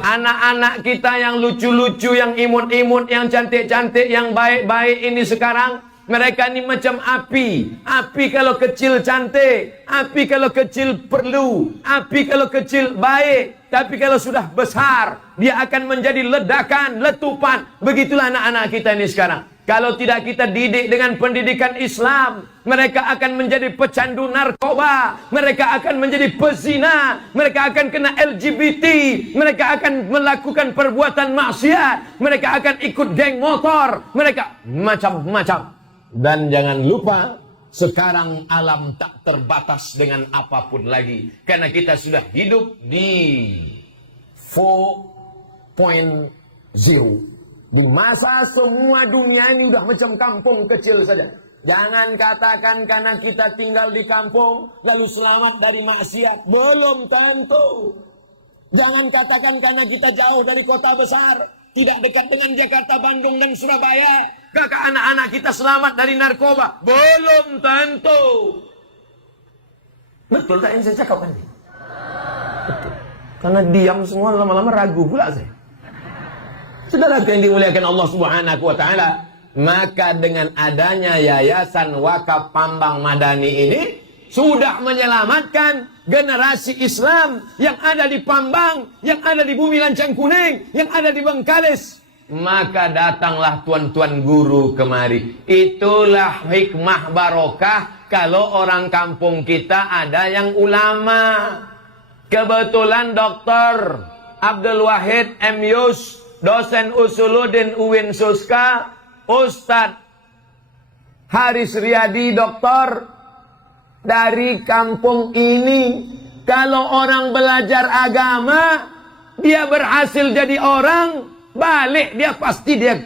Anak-anak kita yang lucu-lucu, yang imut-imut, yang cantik-cantik, yang baik-baik ini sekarang, mereka ini macam api. Api kalau kecil cantik, api kalau kecil perlu, api kalau kecil baik. Tapi kalau sudah besar, dia akan menjadi ledakan, letupan. Begitulah anak-anak kita ini sekarang. Kalau tidak kita didik dengan pendidikan Islam, mereka akan menjadi pecandu narkoba, mereka akan menjadi pezina, mereka akan kena LGBT, mereka akan melakukan perbuatan maksiat, mereka akan ikut geng motor, mereka macam-macam. Dan jangan lupa, sekarang alam tak terbatas dengan apapun lagi. Karena kita sudah hidup di 4.0. Di masa semua dunia ini udah macam kampung kecil saja. Jangan katakan karena kita tinggal di kampung lalu selamat dari maksiat. Belum tentu. Jangan katakan karena kita jauh dari kota besar, tidak dekat dengan Jakarta, Bandung, dan Surabaya, kakak anak-anak kita selamat dari narkoba. Belum tentu. Betul tak yang saya cakap tadi? Betul. Karena diam semua, lama-lama ragu pula saya. Saudara yang dimuliakan Allah Subhanahu wa taala, maka dengan adanya Yayasan Wakaf Pambang Madani ini sudah menyelamatkan generasi Islam yang ada di Pambang, yang ada di Bumi Lancang Kuning, yang ada di Bengkalis. Maka datanglah tuan-tuan guru kemari. Itulah hikmah barokah kalau orang kampung kita ada yang ulama. Kebetulan Dr. Abdul Wahid M. Yus, dosen Usuluddin UIN Suska, Ustadz Haris Riyadi, doktor dari kampung ini. Kalau orang belajar agama, dia berhasil jadi orang, balik dia pasti dia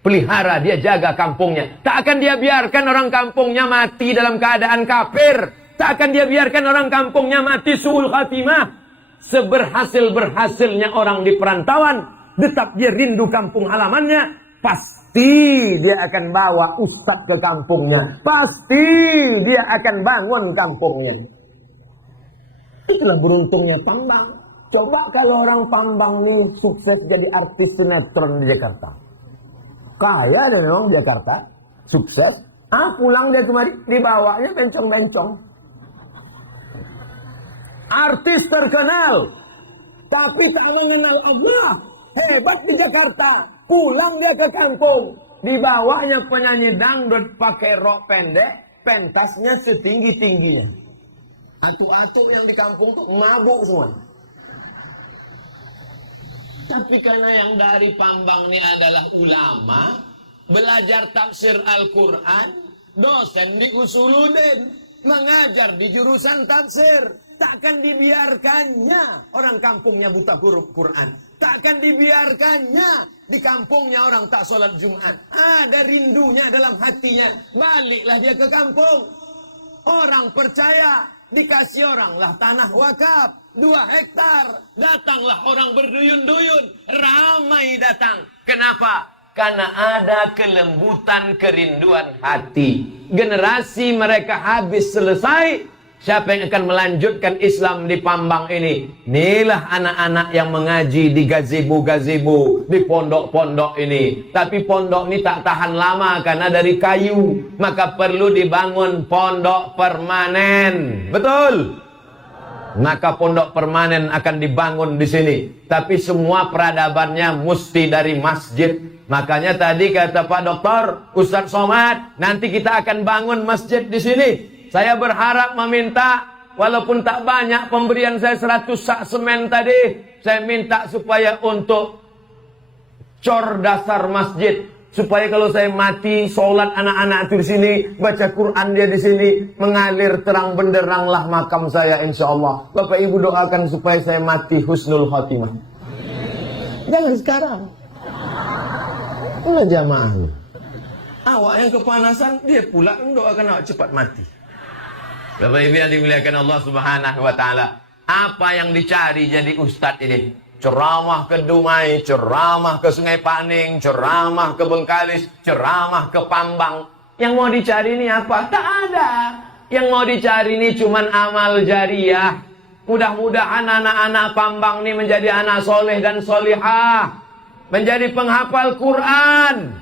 pelihara, dia jaga kampungnya. Tak akan dia biarkan orang kampungnya mati dalam keadaan kafir. Tak akan dia biarkan orang kampungnya mati su'ul khatimah. Seberhasil-berhasilnya orang di perantauan, tetap dia rindu kampung halamannya, pasti dia akan bawa ustadz ke kampungnya, pasti dia akan bangun kampungnya. Itulah beruntungnya Pambang. Coba kalau orang Pambang nih sukses jadi artis sinetron di Jakarta, kaya dia memang di Jakarta, sukses, pulang dia kemari, dibawanya bencong-bencong. Artis terkenal tapi tak mengenal Allah, hebat di Jakarta, pulang dia ke kampung, dibawanya penyanyi dangdut pakai rok pendek, pentasnya setinggi-tingginya. Atuk-atuk yang di kampung tuh mabuk semua. Tapi karena yang dari Pambang ini adalah ulama, belajar tafsir Al-Quran, dosen di Usuluddin, mengajar di jurusan tafsir, takkan dibiarkannya orang kampungnya buta huruf Quran. Takkan dibiarkannya di kampungnya orang tak sholat Jumat. Ada rindunya dalam hatinya, baliklah dia ke kampung. Orang percaya, dikasih orang lah tanah wakaf 2 hektar, datanglah orang berduyun-duyun, ramai datang. Kenapa? Karena ada kelembutan, kerinduan hati. Generasi mereka habis selesai, siapa yang akan melanjutkan Islam di Pambang ini? Inilah anak-anak yang mengaji di gazebo-gazebo, di pondok-pondok ini. Tapi pondok ini tak tahan lama karena dari kayu. Maka perlu dibangun pondok permanen. Betul? Maka pondok permanen akan dibangun di sini. Tapi semua peradabannya mesti dari masjid. Makanya tadi kata Pak Doktor, Ustadz Somad, nanti kita akan bangun masjid di sini. Saya berharap meminta, walaupun tak banyak pemberian saya 100 sak semen tadi, saya minta supaya untuk cor dasar masjid, supaya kalau saya mati, sholat anak-anak itu di sini, baca Quran dia di sini, mengalir terang benderanglah makam saya insya Allah. Bapak Ibu doakan supaya saya mati husnul khotimah. Jangan sekarang. Inilah jamaahnya. Awak yang kepanasan, dia pula doakan awak cepat mati. Bapak Ibu yang dimuliakan Allah Subhanahu wa taala, apa yang dicari jadi ustadz ini? Ceramah ke Dumai, ceramah ke Sungai Paning, ceramah ke Bengkalis, ceramah ke Pambang. Yang mau dicari ini apa? Tak ada. Yang mau dicari ini cuman amal jariah. Mudah-mudahan anak-anak Pambang ini menjadi anak soleh dan solihah, menjadi penghafal Quran,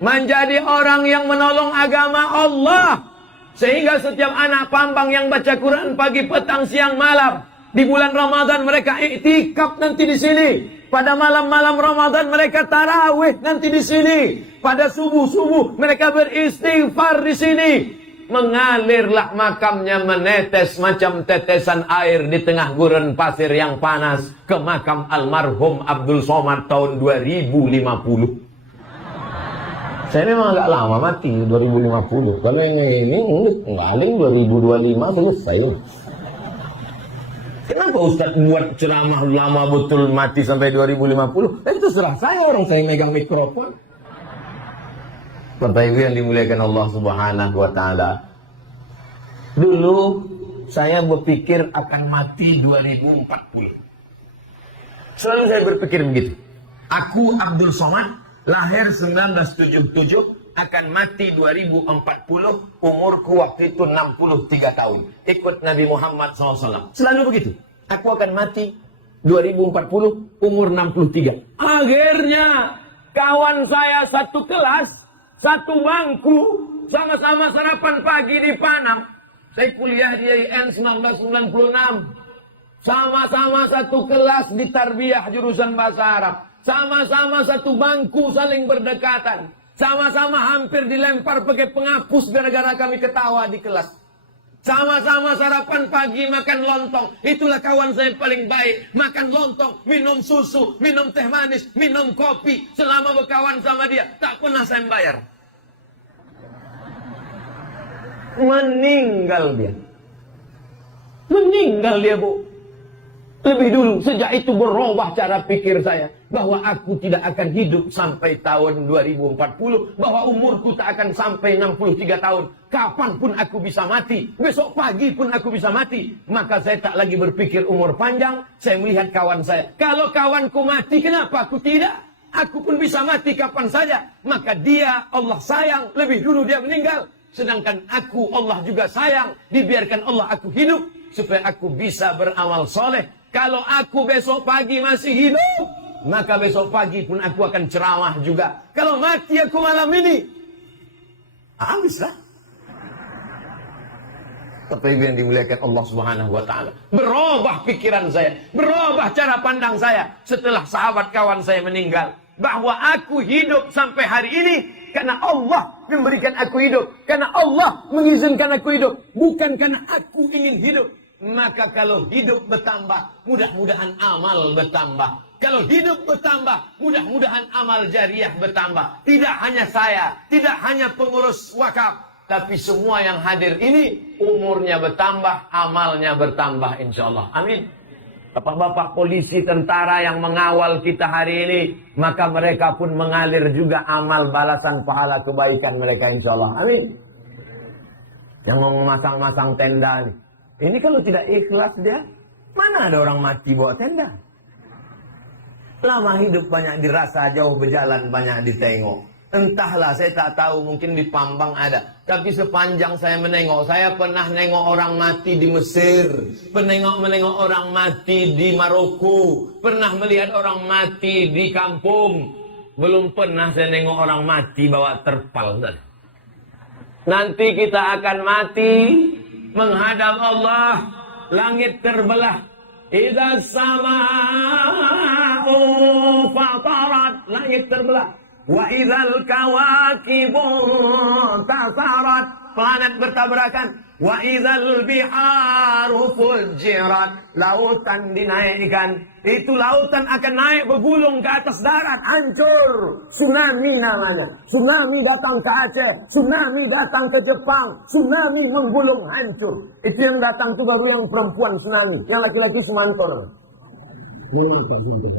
menjadi orang yang menolong agama Allah. Sehingga setiap anak Pambang yang baca Quran pagi, petang, siang, malam, di bulan Ramadan mereka iktikaf nanti di sini. Pada malam-malam Ramadan mereka tarawih nanti di sini. Pada subuh-subuh mereka beristighfar di sini. Mengalirlah makamnya, menetes macam tetesan air di tengah gurun pasir yang panas ke makam almarhum Abdul Somad tahun 2050. Saya memang agak lama mati, 2050. Kalau yang ini paling 2025 selesai. Kenapa Ustaz buat ceramah lama betul mati sampai 2050? Itu serah saya, orang saya megang mikrofon. Bapak Ibu yang dimuliakan Allah Subhanahu wa taala. Dulu saya berpikir akan mati 2040. Selalu saya berpikir begitu. Aku Abdul Somad, lahir 1977, akan mati 2040, umurku waktu itu 63 tahun. Ikut Nabi Muhammad SAW. Selalu begitu. Aku akan mati 2040, umur 63. Akhirnya, kawan saya satu kelas, satu bangku, sama-sama sarapan pagi di Panam. Saya kuliah di IAIN 1996. Sama-sama satu kelas di tarbiyah jurusan bahasa Arab. Sama-sama satu bangku saling berdekatan. Sama-sama hampir dilempar pakai penghapus gara-gara kami ketawa di kelas. Sama-sama sarapan pagi makan lontong. Itulah kawan saya paling baik. Makan lontong, minum susu, minum teh manis, minum kopi. Selama berkawan sama dia, tak pernah saya bayar. Meninggal dia. Meninggal dia, Bu. Lebih dulu, sejak itu berubah cara pikir saya. Bahwa aku tidak akan hidup sampai tahun 2040. Bahwa umurku tak akan sampai 63 tahun. Kapanpun aku bisa mati. Besok pagi pun aku bisa mati. Maka saya tak lagi berpikir umur panjang. Saya melihat kawan saya. Kalau kawanku mati, kenapa aku tidak? Aku pun bisa mati kapan saja. Maka dia, Allah sayang, lebih dulu dia meninggal. Sedangkan aku, Allah juga sayang. Dibiarkan Allah aku hidup. Supaya aku bisa beramal soleh. Kalau aku besok pagi masih hidup, maka besok pagi pun aku akan ceramah juga. Kalau mati aku malam ini, habislah. Tapi yang dimuliakan Allah Subhanahu wa taala. Berubah pikiran saya, berubah cara pandang saya setelah sahabat kawan saya meninggal. Bahwa aku hidup sampai hari ini karena Allah memberikan aku hidup, karena Allah mengizinkan aku hidup, bukan karena aku ingin hidup. Maka kalau hidup bertambah, mudah-mudahan amal bertambah. Kalau hidup bertambah, mudah-mudahan amal jariah bertambah. Tidak hanya saya, tidak hanya pengurus wakaf, tapi semua yang hadir ini umurnya bertambah, amalnya bertambah insyaallah. Amin. Bapak-bapak polisi, tentara yang mengawal kita hari ini, maka mereka pun mengalir juga amal balasan pahala kebaikan mereka insyaallah. Amin. Yang mau memasang-masang tenda nih, ini kalau tidak ikhlas dia, mana ada orang mati bawa tenda? Lama hidup banyak dirasa, jauh berjalan banyak ditengok. Entahlah, saya tak tahu, mungkin di Pambang ada. Tapi sepanjang saya menengok, saya pernah nengok orang mati di Mesir, menengok orang mati di Maroko, pernah melihat orang mati di kampung. Belum pernah saya nengok orang mati bawa terpal. Nanti kita akan mati menghadap Allah, langit terbelah. Idza sama'u fatarat, langit terbelah. Wa idzal kawakibu tatharat, planet bertabrakan. Wa idzal biharu fujirat, lautan dinaikkan. Itu lautan akan naik bergulung ke atas darat, hancur. Tsunami namanya. Tsunami datang ke Aceh, tsunami datang ke Jepang, tsunami menggulung hancur. Itu yang datang tuh baru yang perempuan tsunami, yang laki-laki Sumanto namanya. Mohon maaf Pak Sumanto,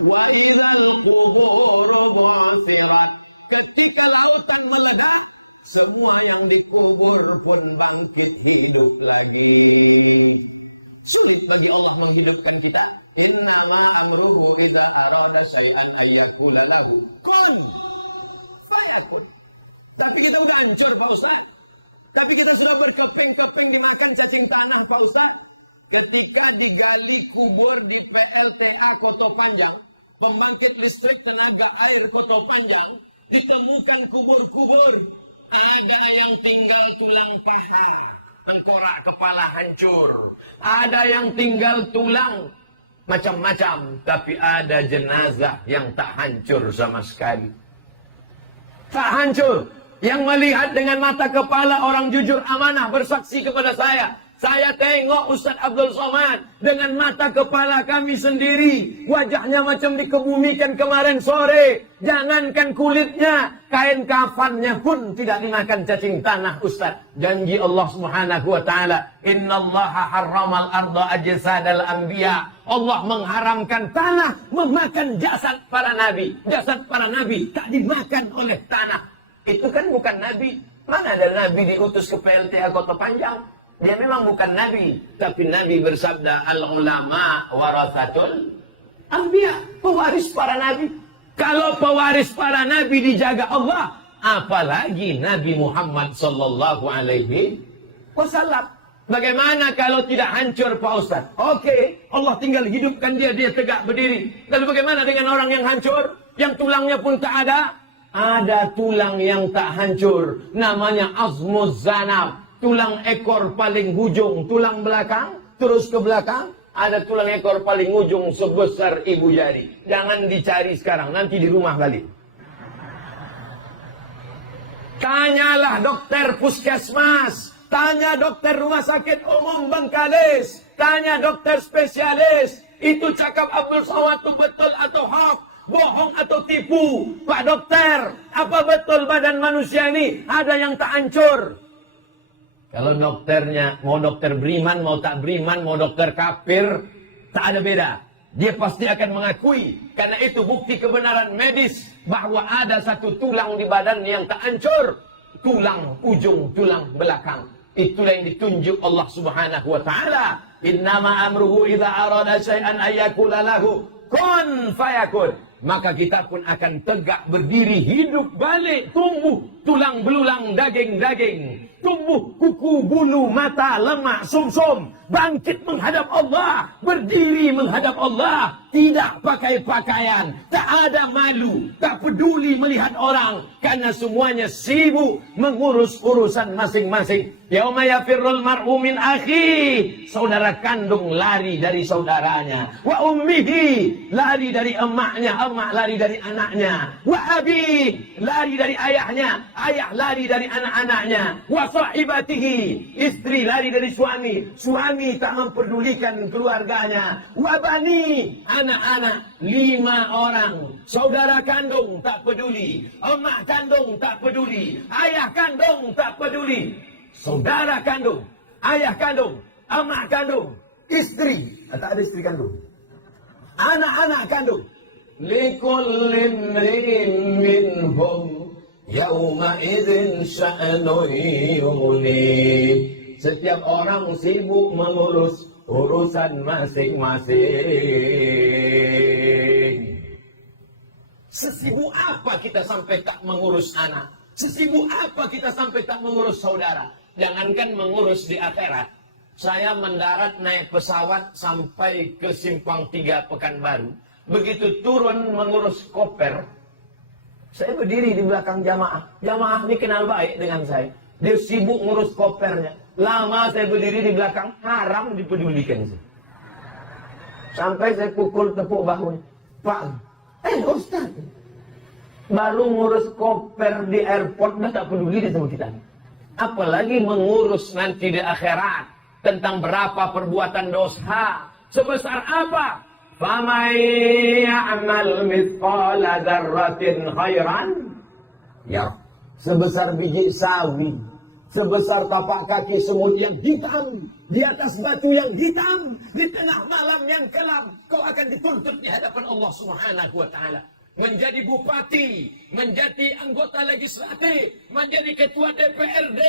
Wa idzal quburu bu'thirat, ketika lautan meledak, semua yang dikubur pun bangkit hidup lagi. Sulit bagi Allah menghidupkan kita. Innama amruhu idza arada syai'an ayyakula lahu kun fayakun. Tapi kita udah hancur Pak Ustaz. Tapi kita sudah berkeping-keping dimakan cacing tanah, Pak Ustadz. Ketika digali kubur di PLTA Koto Panjang, pembangkit listrik tenaga air Koto Panjang, ditemukan kubur-kubur. Ada yang tinggal tulang paha, tengkorak kepala hancur. Ada yang tinggal tulang, macam-macam. Tapi ada jenazah yang tak hancur sama sekali. Tak hancur. Yang melihat dengan mata kepala orang jujur amanah bersaksi kepada saya. Saya tengok Ustaz Abdul Somad dengan mata kepala kami sendiri. Wajahnya macam dikebumikan kemarin sore. Jangankan kulitnya, kain kafannya pun tidak dimakan cacing tanah, Ustaz. Janji Allah Subhanahu wa taala, "Innallaha harramal arda ajsadal anbiya." Allah mengharamkan tanah memakan jasad para nabi. Jasad para nabi tak dimakan oleh tanah. Itu kan bukan nabi. Mana ada nabi diutus ke PLTA Kota Panjang? Dia memang bukan nabi, tapi nabi bersabda, al-ulama warathatul anbiya, pewaris para nabi. Kalau pewaris para nabi dijaga Allah, apalagi Nabi Muhammad sallallahu alaihi wasallam. Bagaimana kalau tidak hancur, Pak Ustaz? Oke, Allah tinggal hidupkan dia tegak berdiri. Lalu bagaimana dengan orang yang hancur, yang tulangnya pun tak ada? Ada tulang yang tak hancur, namanya azmuz zanab, tulang ekor paling ujung, tulang belakang, terus ke belakang, ada tulang ekor paling ujung sebesar ibu jari. Jangan dicari sekarang, nanti di rumah balik. Tanyalah dokter puskesmas, tanya dokter rumah sakit umum Bengkalis, tanya dokter spesialis, itu cakap Abdul Somad itu betul atau hoax? Bohong atau tipu? Pak dokter, apa betul badan manusia ini ada yang tak hancur? Kalau dokternya mau dokter beriman, mau tak beriman, mau dokter kafir, tak ada beda. Dia pasti akan mengakui, karena itu bukti kebenaran medis, bahwa ada satu tulang di badan yang tak hancur. Tulang ujung, tulang belakang. Itulah yang ditunjuk Allah Subhanahu wa taala. Innama amruhu idza arada syai'an ayyakula lahu kun fayakun. Maka kita pun akan tegak berdiri, hidup balik, tumbuh tulang belulang, daging-daging, tumbuh kuku, bulu, mata, lemak, sumsum, bangkit menghadap Allah, berdiri menghadap Allah, tidak pakai pakaian, tak ada malu, tak peduli melihat orang, karena semuanya sibuk mengurus urusan masing-masing. Yauma yafirrul mar'u min akhi, saudara kandung lari dari saudaranya, wa ummihi, lari dari emaknya, emak lari dari anaknya, wa abi, lari dari ayahnya, ayah lari dari anak-anaknya, wa sahibatihi, istri lari dari suami, suami tak memperdulikan keluarganya, wa bani, anak-anak 5 orang, saudara kandung tak peduli, emak kandung tak peduli, ayah kandung tak peduli, saudara kandung, ayah kandung, emak kandung, istri, tak ada istri kandung, anak-anak kandung. Likulli imri'in minhum yauma idzin sya'nun yughni. Setiap orang sibuk mengurus urusan masing-masing. Sesibuk apa kita sampai tak mengurus anak? Sesibuk apa kita sampai tak mengurus saudara? Jangankan mengurus di akhirat. Saya mendarat naik pesawat sampai ke Simpang 3 Pekanbaru. Begitu turun mengurus koper, saya berdiri di belakang jamaah. Jamaah ini kenal baik dengan saya. Dia sibuk ngurus kopernya. Lama saya berdiri di belakang, haram dipedulikan saya. Sampai saya pukul tepuk bahunya. Pak, Ustaz, baru ngurus koper di airport, dah tak peduli dia sama kita. Apalagi mengurus nanti di akhirat, tentang berapa perbuatan dosa, sebesar apa. فَمَنْ يَعْمَلْ مِثْقَالَ ذَرَّةٍ خَيْرًا يَرَهُ. Sebesar biji sawi, sebesar tapak kaki semut yang hitam, di atas batu yang hitam, di tengah malam yang kelam, kau akan dituntut di hadapan Allah Subhanahu wa taala. Menjadi bupati, menjadi anggota legislatif, menjadi ketua DPRD,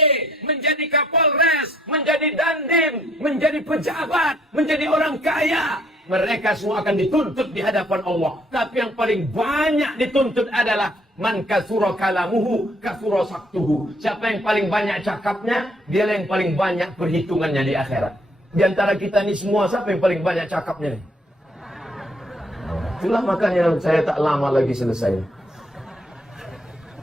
menjadi kapolres, menjadi dandim, menjadi pejabat, menjadi orang kaya, mereka semua akan dituntut di hadapan Allah. Tapi yang paling banyak dituntut adalah man kasura kalamuhu kasura saktuhu. Siapa yang paling banyak cakapnya, dia yang paling banyak perhitungannya di akhirat. Di antara kita ini semua, siapa yang paling banyak cakapnya nih? Itulah makanya saya tak lama lagi selesai.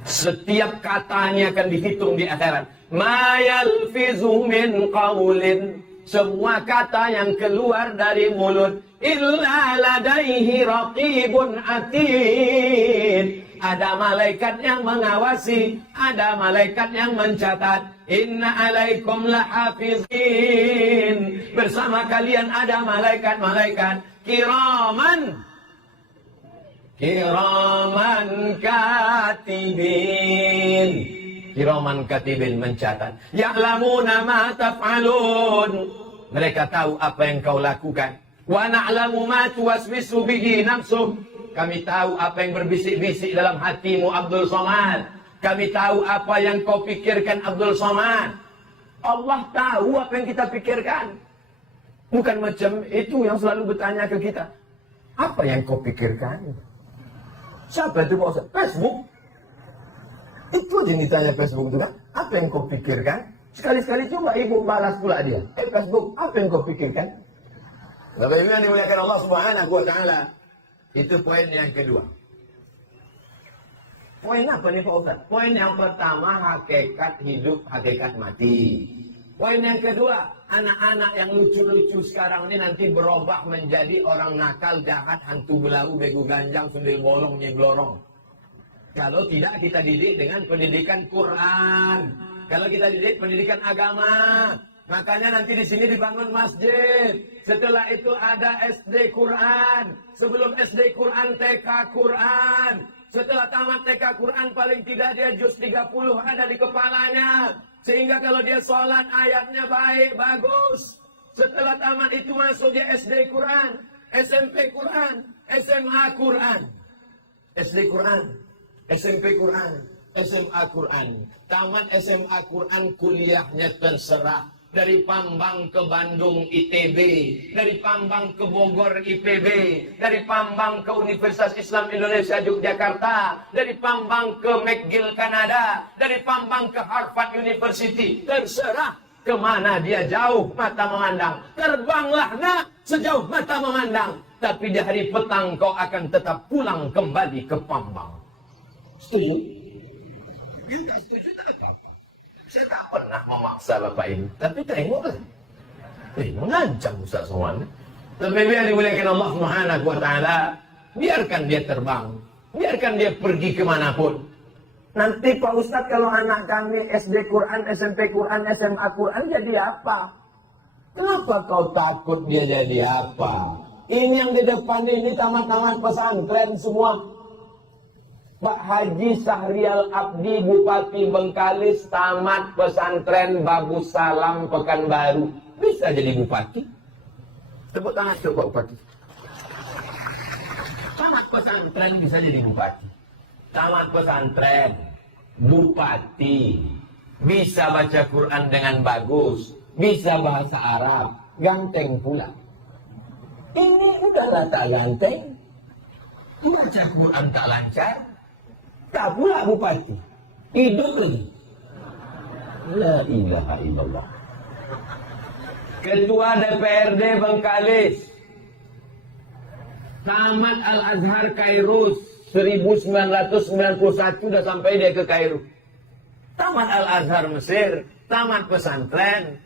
Setiap katanya akan dihitung di akhirat. Ma yalfizu min qawlin. Semua kata yang keluar dari mulut, illa ladaihi raqibun atid. Ada malaikat yang mengawasi, ada malaikat yang mencatat. Inna alaikum lahafizin. Bersama kalian ada malaikat-malaikat kiraman katibin. Kiraman katibin mencatat. Ya'lamuna ma taf'alun. Mereka tahu apa yang kau lakukan. Wa na'lamu ma tuwaswisu bihi nafsuh. Kami tahu apa yang berbisik-bisik dalam hatimu, Abdul Somad. Kami tahu apa yang kau pikirkan, Abdul Somad. Allah tahu apa yang kita pikirkan. Bukan macam itu yang selalu bertanya ke kita. Apa yang kau pikirkan? Siapa itu Pak Ustaz? Facebook. Itu aja yang ditanya Facebook itu kan. Apa yang kau pikirkan? Sekali-sekali coba ibu balas pula dia. Facebook, apa yang kau pikirkan? Bapak Ibu yang dimuliakan Allah Subhanahu wa Ta'ala. Itu poin yang kedua. Poin apa nih Pak Ustaz? Poin yang pertama, hakikat hidup, hakikat mati. Poin yang kedua, anak-anak yang lucu-lucu sekarang ini nanti berubah menjadi orang nakal, jahat, hantu belau, begu ganjang, sundel bolong, nyeblorong. Kalau tidak kita didik dengan pendidikan Quran. Kalau kita didik pendidikan agama. Makanya nanti di sini dibangun masjid. Setelah itu ada SD Quran. Sebelum SD Quran, TK Quran. Setelah tamat TK Quran, paling tidak dia juz 30 ada di kepalanya. Sehingga kalau dia sholat ayatnya baik, bagus. Setelah tamat itu masuk dia SD Quran, SMP Quran, SMA Quran. SD Quran, SMP Quran, SMA Quran. Tamat SMA Quran, kuliahnya terserah. Dari Pambang ke Bandung ITB, dari Pambang ke Bogor IPB, dari Pambang ke Universitas Islam Indonesia Yogyakarta, dari Pambang ke McGill Kanada, dari Pambang ke Harvard University. Terserah kemana dia jauh mata memandang. Terbanglah nak sejauh mata memandang. Tapi di hari petang kau akan tetap pulang kembali ke Pambang. Setuju? Yang tak setuju tak apa-apa. Saya tak pernah memaksa Bapak ini. Tapi tengoklah. Mengancam Ustaz Somad. Tapi biar dimuliakan Allah Subhanahu wa Ta'ala. Biarkan dia terbang. Biarkan dia pergi kemanapun. Nanti Pak Ustaz kalau anak kami SD Quran, SMP Quran, SMA Quran jadi apa? Kenapa kau takut dia jadi apa? Ini yang di depan ini tamat-tamat pesantren semua. Pak Haji Sahrial Abdi, Bupati Bengkalis, tamat pesantren Babus Salam Pekanbaru. Bisa jadi bupati. Tepuk tangan untuk Pak Bupati. Tamat pesantren bisa jadi bupati. Tamat pesantren, bupati. Bisa baca Quran dengan bagus. Bisa bahasa Arab. Ganteng pula. Ini udahlah tak ganteng. Membaca Quran tak lancar. Tak pula bupati. Hidup lagi. La ilaha illallah. Ketua DPRD Bengkalis. Tamat Al-Azhar Kairus. 1991 udah sampai dia ke Kairo. Tamat Al-Azhar Mesir. Tamat pesantren.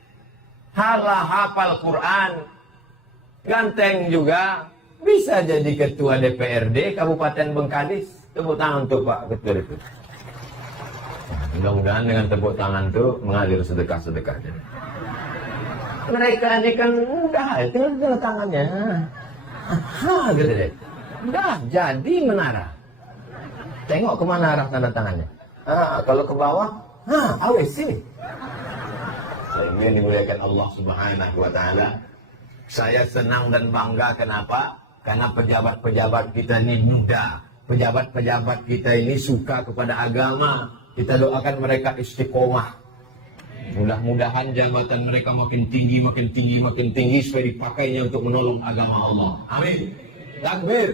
Hafal Quran. Ganteng juga. Bisa jadi ketua DPRD Kabupaten Bengkalis. Tepuk tangan untuk Pak Ketua itu. Mudah-mudahan dengan tepuk tangan itu mengalir sedekah-sedekah. Mereka ini kan mudah, tinggal tangannya. Gitu deh. Udah jadi menara. Tengok kemana arah tanda tangannya. Kalau ke bawah, AWC. Jadi yang dimuliakan Allah Subhanahu wa Ta'ala. Saya senang dan bangga, kenapa? Karena pejabat-pejabat kita ini muda. Pejabat-pejabat kita ini suka kepada agama. Kita doakan mereka istiqomah. Mudah-mudahan jabatan mereka makin tinggi, makin tinggi, makin tinggi supaya dipakainya untuk menolong agama Allah. Amin. Takbir.